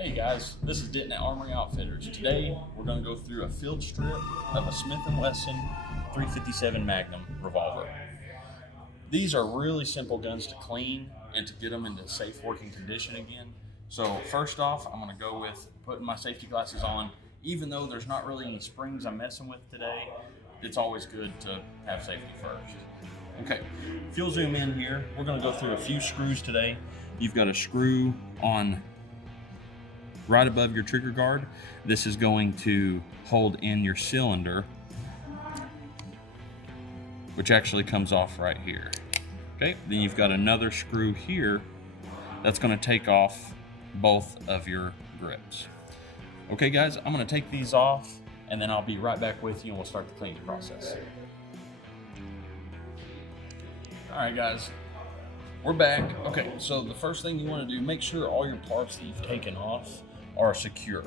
Hey guys, this is Denton at Armory Outfitters. Today we're going to go through a field strip of a Smith & Wesson 357 Magnum revolver. These are really simple guns to clean and to get them into safe working condition again. So first off, I'm going to go with putting my safety glasses on. Even though there's not really any springs I'm messing with today, it's always good to have safety first. Okay, if you'll zoom in here, we're going to go through a few screws today. You've got a screw on right above your trigger guard. This is going to hold in your cylinder, which actually comes off right here. Okay, then you've got another screw here that's going to take off both of your grips. Okay guys, I'm going to take these off and then I'll be right back with you and we'll start the cleaning process. All right guys, we're back. Okay, so the first thing you want to do, make sure all your parts that you've taken off are secure.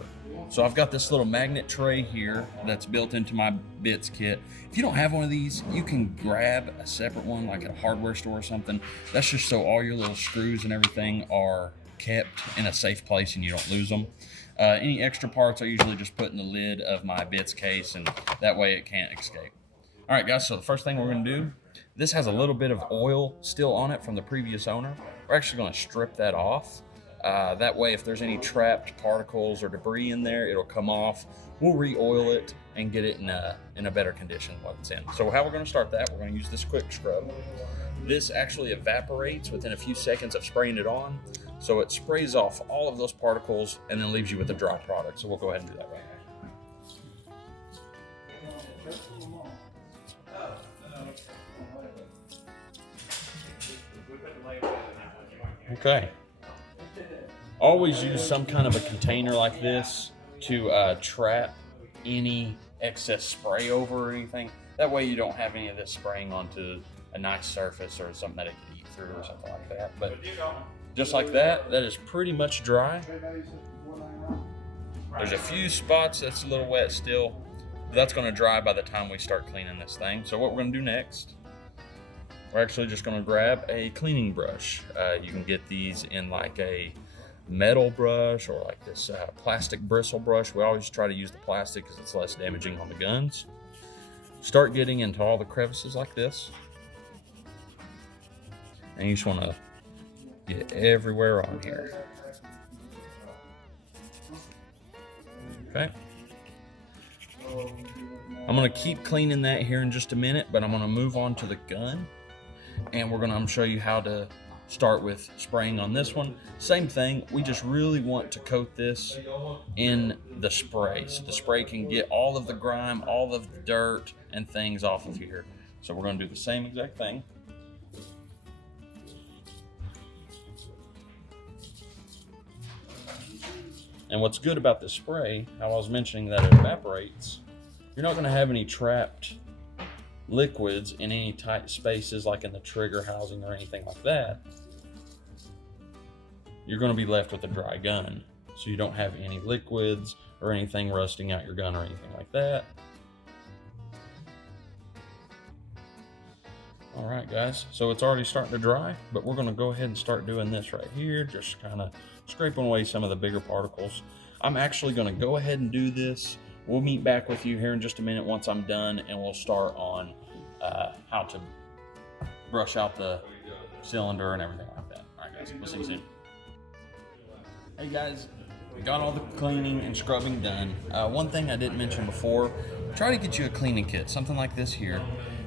So I've got this little magnet tray here that's built into my bits kit. If you don't have one of these, you can grab a separate one like at a hardware store or something. That's just so all your little screws and everything are kept in a safe place and you don't lose them. Any extra parts I usually just put in the lid of my bits case, and that way it can't escape. All right guys, so the first thing we're going to do, this has a little bit of oil still on it from the previous owner. We're actually going to strip that off. That way, if there's any trapped particles or debris in there, it'll come off. We'll re-oil it and get it in a better condition than what it's in. So how we're going to start that, we're going to use this quick scrub. This actually evaporates within a few seconds of spraying it on. So it sprays off all of those particles and then leaves you with a dry product. So we'll go ahead and do that right now. Okay. Always use some kind of a container like this to trap any excess spray over or anything. That way you don't have any of this spraying onto a nice surface or something that it can eat through or something like that. But just like that, that is pretty much dry. There's a few spots that's a little wet still, but that's going to dry by the time we start cleaning this thing. So what we're going to do next, we're actually just going to grab a cleaning brush. You can get these in like a metal brush or like this plastic bristle brush. We always try to use the plastic because it's less damaging on the guns. Start getting into all the crevices like this. And you just want to get everywhere on here. Okay. I'm going to keep cleaning that here in just a minute, but I'm going to move on to the gun. And I'm going to show you how to start with spraying on this one. Same thing, we just really want to coat this in the spray so the spray can get all of the grime, all of the dirt and things off of here. So we're going to do the same exact thing. And what's good about this spray, how I was mentioning that it evaporates, you're not going to have any trapped liquids in any tight spaces like in the trigger housing or anything like that. You're going to be left with a dry gun, so you don't have any liquids or anything rusting out your gun or anything like that. All right guys, so it's already starting to dry, but we're going to go ahead and start doing this right here, just kind of scraping away some of the bigger particles. I'm actually going to go ahead and do this. We'll meet back with you here in just a minute once I'm done, and we'll start on how to brush out the cylinder and everything like that. All right guys, we'll see you soon. Hey guys, we got all the cleaning and scrubbing done. One thing I didn't mention before, try to get you a cleaning kit, something like this here.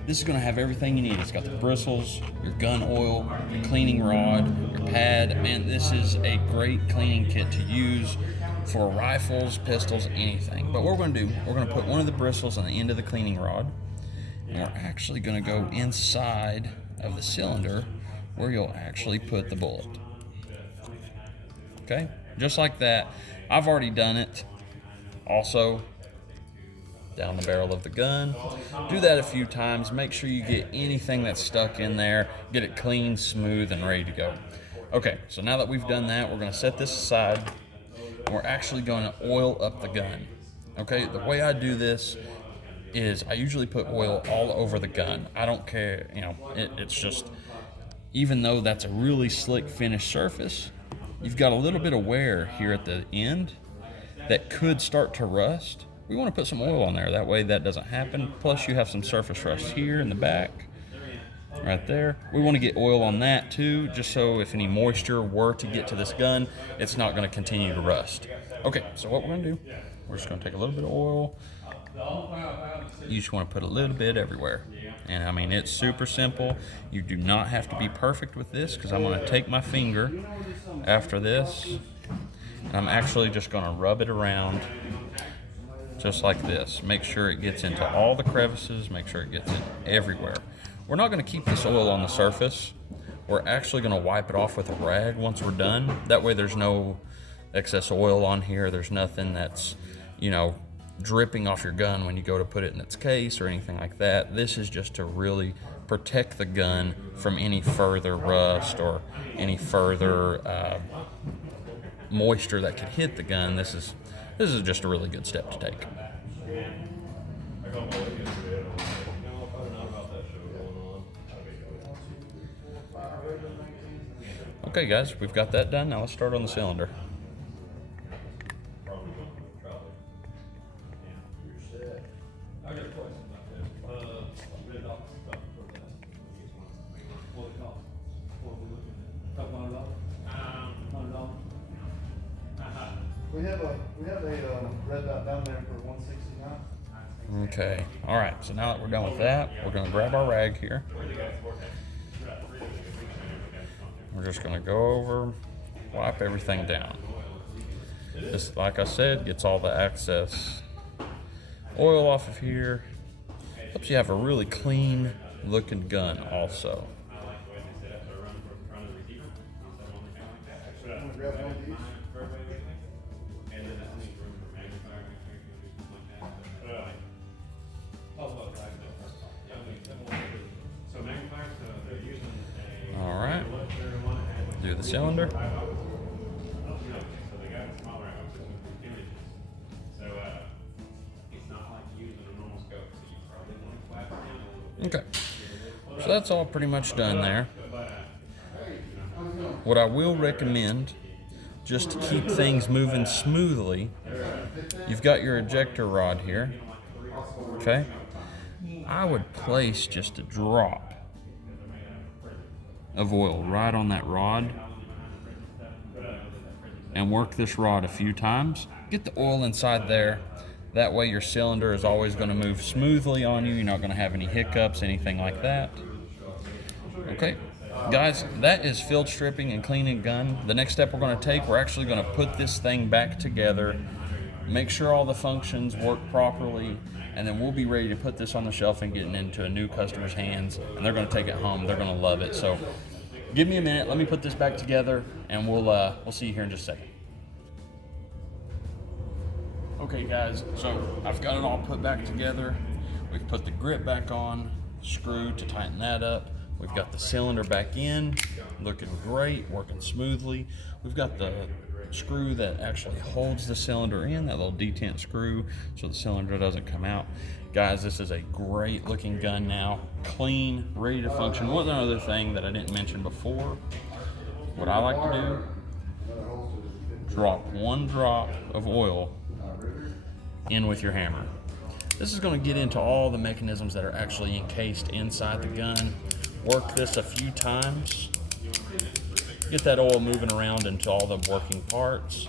This is going to have everything you need. It's got the bristles, your gun oil, your cleaning rod, your pad. Man, this is a great cleaning kit to use for rifles, pistols, anything. But what we're going to do, we're going to put one of the bristles on the end of the cleaning rod, and we're actually going to go inside of the cylinder where you'll actually put the bullet. Okay, just like that. I've already done it. Also, down the barrel of the gun. Do that a few times. Make sure you get anything that's stuck in there. Get it clean, smooth, and ready to go. Okay, so now that we've done that, we're going to set this aside. And we're actually going to oil up the gun. Okay, the way I do this is I usually put oil all over the gun. I don't care, it's just, even though that's a really slick finished surface, you've got a little bit of wear here at the end that could start to rust. We want to put some oil on there. That way that doesn't happen. Plus you have some surface rust here in the back, right there. We want to get oil on that too, just so if any moisture were to get to this gun, it's not going to continue to rust. Okay, so what we're going to do, we're just going to take a little bit of oil. You just want to put a little bit everywhere. And I mean, it's super simple. You do not have to be perfect with this, because I'm going to take my finger after this, and I'm actually just going to rub it around just like this. Make sure it gets into all the crevices, make sure it gets in everywhere. We're not going to keep this oil on the surface. We're actually going to wipe it off with a rag once we're done. That way there's no excess oil on here. There's nothing that's, you know, dripping off your gun when you go to put it in its case or anything like that. This is just to really protect the gun from any further rust or any further moisture that could hit the gun. This is just a really good step to take. Okay guys, we've got that done. Now let's start on the cylinder. We have a red dot down there for 169. Okay, all right, so now that we're done with that, we're gonna grab our rag here. We're just gonna go over, wipe everything down. This, like I said, gets all the excess oil off of here. Helps you have a really clean looking gun also. Grab one of these. All right, do the cylinder. Okay, so that's all pretty much done there. What I will recommend, just to keep things moving smoothly, you've got your ejector rod here, okay? I would place just a drop of oil right on that rod and work this rod a few times. Get the oil inside there. That way your cylinder is always going to move smoothly on you. You're not going to have any hiccups, anything like that. Okay, guys, that is field stripping and cleaning gun. The next step we're going to take, we're actually going to put this thing back together, make sure all the functions work properly, and then we'll be ready to put this on the shelf and getting into a new customer's hands, and they're going to take it home. They're going to love it. So give me a minute. Let me put this back together, and we'll see you here in just a second. Okay, guys, so I've got it all put back together. We've put the grip back on, screw to tighten that up. We've got the cylinder back in, looking great, working smoothly. We've got the screw that actually holds the cylinder in, that little detent screw, so the cylinder doesn't come out. Guys, this is a great looking gun now, clean, ready to function. One other thing that I didn't mention before, what I like to do, drop one drop of oil in with your hammer. This is going to get into all the mechanisms that are actually encased inside the gun. Work this a few times. Get that oil moving around into all the working parts.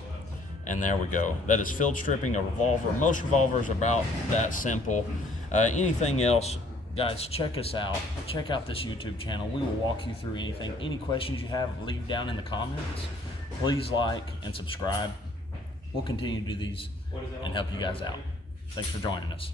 And there we go. That is field stripping a revolver. Most revolvers are about that simple. Anything else, guys, check us out. Check out this YouTube channel. We will walk you through anything. Any questions you have, leave down in the comments. Please like and subscribe. We'll continue to do these and help you guys out. Thanks for joining us.